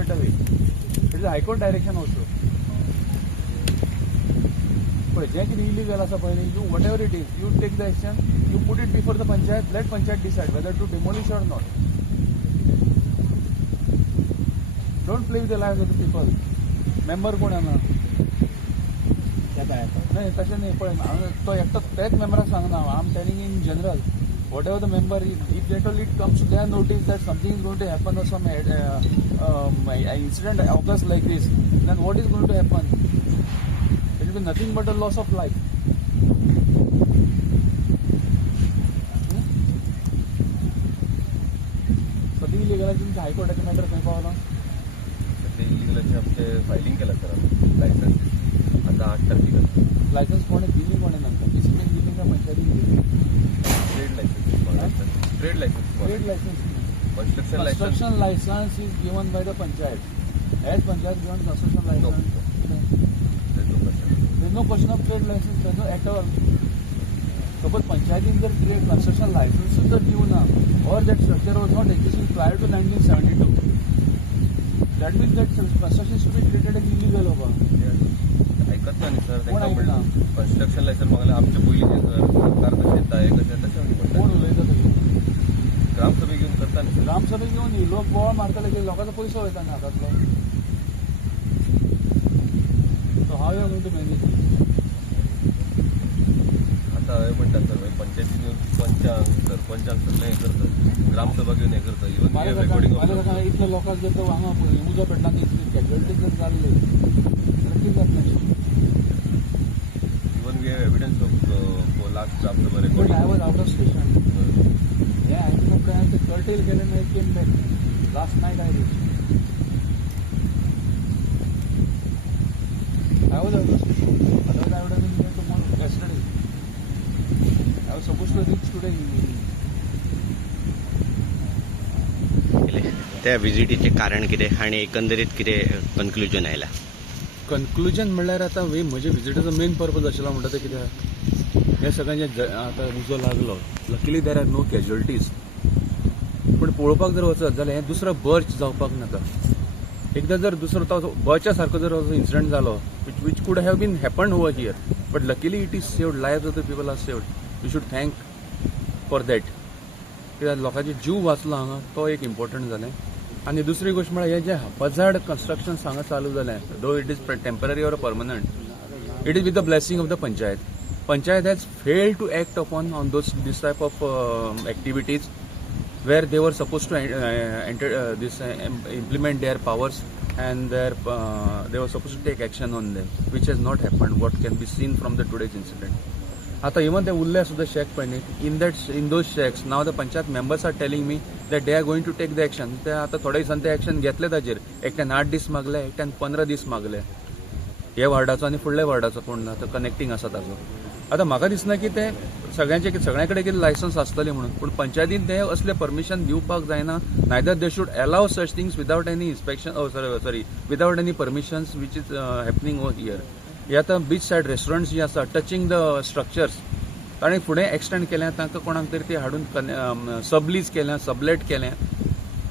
straight away. It is a High Court direction also. But जे कितें illegal आसा पळय न्ही, you whatever it is, you take the action, you put it before the panchayat, let panchayat decide whether to demolish or not. Don't play with the lives of the people. Member कोण आहे ना? नाही तशें नाही पळय तो एकटो तेच मेंबराक सांगना I am telling in general whatever the member is, if literally it comes to their notice that something is going to happen or some incident occurs like this, then what is going to happen? It will be nothing but a loss of life. कधी इलिगलाची तुमच्या हायकोर्टाचे matter खंय पावला? ते इलिगलाचे आमचे filing केला sir licence आता 8 तारखेला. Licence कोणे दिली कोणे नंतर डिसिप्लिन दिली का पंचायतीन दिली? Trade licence. Trade license. Construction license is given by the panchayat. As panchayat given construction license. There is no question of trade license. There is no at all. Suppose panchayat in the trade construction license is the due now, or that structure was not existing prior to 1972. That means that construction should be treated as illegal over. ऐकत नाही sir construction licence मागले आमच्या पयलीं सरकार शेत आहे कशें तशें कोण उलयता तरी ग्रामसभे घेऊन करता न्ही. ग्रामसभे घेऊन लोक बोवाळ मारतले की लोकांचो पयसो वयता न्ही हातांतलो. So how you going to manage? आता हे म्हणतात सर पंचायतीन येऊन सरपंचांक सगळें हें करतात ग्रामसभा घेऊन हें करतात इवन रेकॉर्डिंग इतल्या लोकांक जर हांगा उजो पेटला कॅज्युअलिटीज जर जाल्ले कितें जातलें? Even we have evidence of last gram sabha But recording. I was out of station. Yeah, I think I had to curtail Kellen when I came back. Last night I reached. I was out of station. Otherwise I would have been there tomorrow, yesterday. I was supposed to reach today evening. त्या विजिटीचे कारण कितें आनी एकंदरीत कितें conclusion आयला? Conclusion म्हणल्यार आतां म्हजे विजिटीचो मेन पर्पज आशिल्लो म्हणटा तें कितें हे सगळ्यांचे आतां उजो लागलो. Luckily there are no casualties. पूण पळोवपाक जर वचत जाल्यार हें दुसरो बर्च जावपाक नाका. एकदां जर दुसरो तो बर्चा सारको जर इन्सिडंट जालो which could have been happened over here, but luckily it is saved. Lives of the people are saved. We should thank for that. कित्याक लोकांचे जीव वाचलो हांगा तो एक इम्पॉर्टंट जालें. आनी दुसरी गोष्ट म्हळ्यार हे जे हजार्ड कन्स्ट्रक्शन हांगा चालू जालें, though it is temporary or permanent, it is with the blessing of the panchayat. Panchayat has failed to act upon this type of activities where they were supposed to implement their powers and they were supposed to take action on them, which has not happened. What can be seen from the today's incident. आता even the उरले सुद्धा शेक पळय in those shacks now the panchayat members are telling me that they are going to take the action. ते आता थोड्या दिसांनी ते action घेतले ताजेर. एकट्यान 8 दीस मागले, एकट्यान 15 दीस मागले. हे वार्डाचो आनी फुडल्या वार्डाचो कोण ना तो कनेक्टिंग आसा ताजो. आता म्हाका दिसना की ते सगळ्यांचे सगळ्या कडेन कितें लायसन्स आसतलें म्हणून, पूण पंचायतीन ते असले परमिशन दिवपाक जायना. Neither they should allow such things without any inspection without any permissions which is happening over here. हे आतां बीच सायड रेस्टॉरंट्स जी आसा टचिंग द स्ट्रक्चर्स ताणें फुडें एक्सटेंड केल्या, तांकां कोणाक तरी ते हाडून सबलीज केल्या, सबलेट केल्या.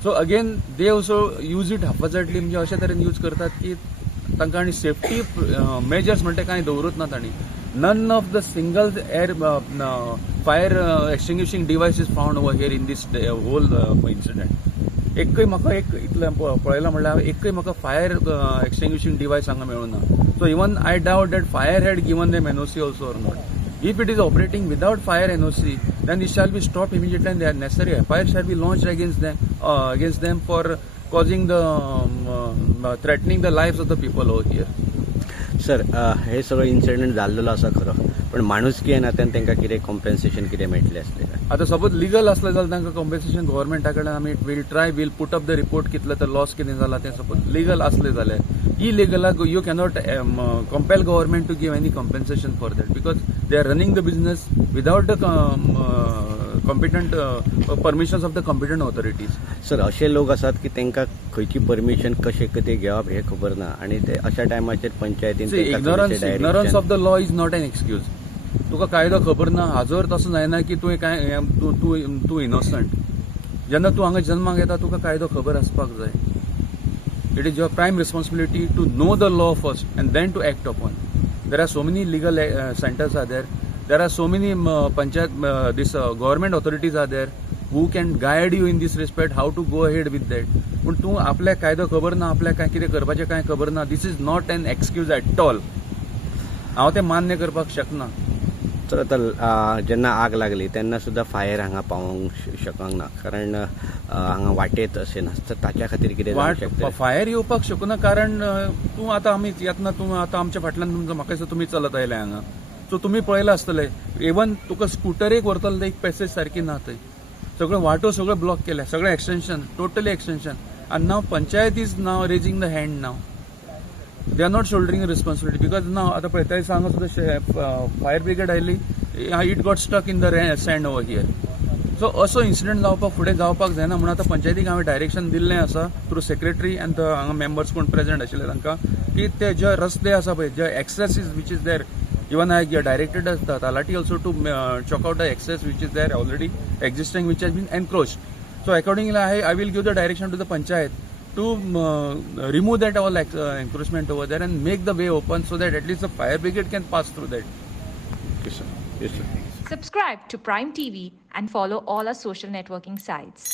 So again they also use it haphazardly, म्हणजे अशे तरेन यूज करतात की तांकां आनी सेफ्टी मेजर्स म्हणटा कांय दवरूच ना तांणी. None of the single fire extinguishing device is found over here in this whole incident. एकय म्हाका इतलें पळयलां म्हणल्यार एकय म्हाका फायर एक्सटिंग्विशिंग डिवायस हांगा मेळूना. So even I doubt that fire had given them NOC also or not. If it is operating without fire NOC, then it shall be stopped immediately and the necessary FIR shall be launched against them for causing the threatening the lives of the people over here. Sir हे सगळं incident जाल्लो आसा खरो, पण माणुसकी नात्यान तांकां कितें कॉम्पेन्सेशन कितें मेळटलें आसलें काय? आता सपोज लिगल असलें जाल्यार तांकां कॉम्पेन्सेशन गव्हर्मेंटा कडल्यान आमी will put up the report कितले तर लॉस कितें जाला तें सपोज लिगल असलें जाल्यार. इलिगलाक you cannot compel government to give any compensation for that because they are running the business without the competent permissions of the competent authorities. Sir असे लोक आसात की तांकां खंयची परमिशन कशें कितें घेवप हें खबर ना आनी ते अशा टायमाचेर पंचायतीन ignorance of the law is not an excuse. तुका कायदो खबर ना हाजर तसो जायना की तूं तूं इनोसंट. जेन्ना तूं हांगा जल्माक येता तुका कायदो खबर आसपाक जाय. It is your prime responsibility to know the law first and then to act upon. There are so many legal centers are there. There are so many government authorities are there who can guide you in this respect how to go ahead with that. पण तू आपल्या कायदो खबर ना, आपल्या काय कितें करपाचें काय खबर ना. This is not an excuse at all. हांव तें मान्य करपाक शकना. तर आता जेन्ना आग लागली तेन्ना सुद्धा फायर हांगा पावोंक शकना ना, कारण हांगा वाटेत अशें नासता. ताच्या खातीर कितें जावंक शकता? फायर येवपाक शकना, कारण तूं आतां आमी येतना तूं आतां आमच्या फाटल्यान तुमकां म्हाका दिसता तुमी चलत आयले हांगा. सो तुमी पळयला आसतले इवन तुका स्कुटरेक व्हरतले एक पॅसेज सारकी ना थंय. सगळ्यो वाटो सगळ्यो ब्लॉक केल्या, सगळें एक्सटेंशन, टोटली एक्सटेंशन. आनी now panchayat is now raising the hand now. They are not shouldering responsibility because now आतां पळय त्या दिसा हांगा सुद्दां फायर ब्रिगेड आयली, it got stuck in the sand over here. So असो इन्सिडंट जावपाक फुडें जावपाक जायना म्हणून आतां पंचायतीक हांवें डायरेक्शन दिल्लें आसा थ्रू सेक्रेटरी आनी हांगा मेंबर्स कोण प्रेझेंट आशिल्ले तांकां की ते जे रस्ते आसा पळय, जे accesses which is there, even I directed the Talati also to check out the access which is there already existing, which has been encroached. So accordingly, I will give the direction to the panchayat to remove that all encroachment over there and make the way open so that at least the fire brigade can pass through that. Yes, sir. Yes, sir. Subscribe to Prime TV and follow all our social networking sites.